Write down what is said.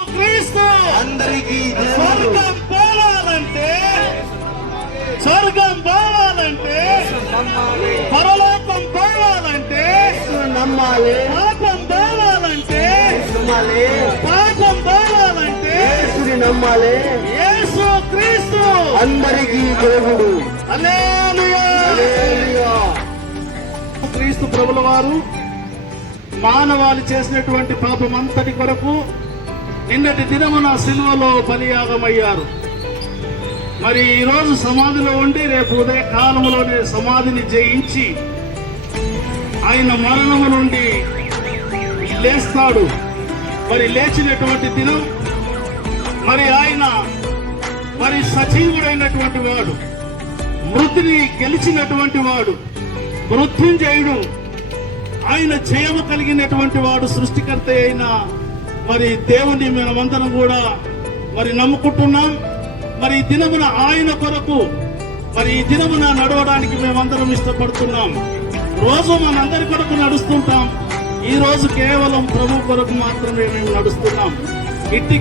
క్రీస్తు. అందరికీ స్వర్గం పోవాలంటే స్వర్గం పోవాలంటే పరలోకం పోవాలంటే నమ్మాలి. పాపం పోవాలంటే నమ్మాలి. పాపం పోవాలంటే యేసుని నమ్మాలి. యేసు క్రీస్తు. అందరికీ దేవుడు. క్రీస్తు ప్రభుల వారు మానవాళి చేసినటువంటి పాపం అంతటి కొరకు నిన్నటి దినమున సిలువలో బలియాగమయ్యారు. మరి ఈరోజు సమాధిలో ఉండి రేపు ఉదయ కాలంలోనే సమాధిని జయించి ఆయన మరణము నుండి లేస్తాడు. మరి లేచినటువంటి దినం మరి ఆయన మరి సజీవుడైనటువంటి వాడు మృతిని గెలిచినటువంటి వాడు మృత్యుంజయుడు ఆయన జయము కలిగినటువంటి వాడు సృష్టికర్త అయిన మరి దేవుని మనమందరం కూడా మరి నమ్ముకుంటున్నాం. మరి ఈ దినమున ఆయన కొరకు మరి ఈ దినమున నడవడానికి మేమందరం ఇష్టపడుతున్నాం. రోజు మనందరి కొరకు నడుస్తుంటాం. ఈ రోజు కేవలం ప్రభు కొరకు మాత్రమే మేము నడుస్తున్నాం. ఇట్టి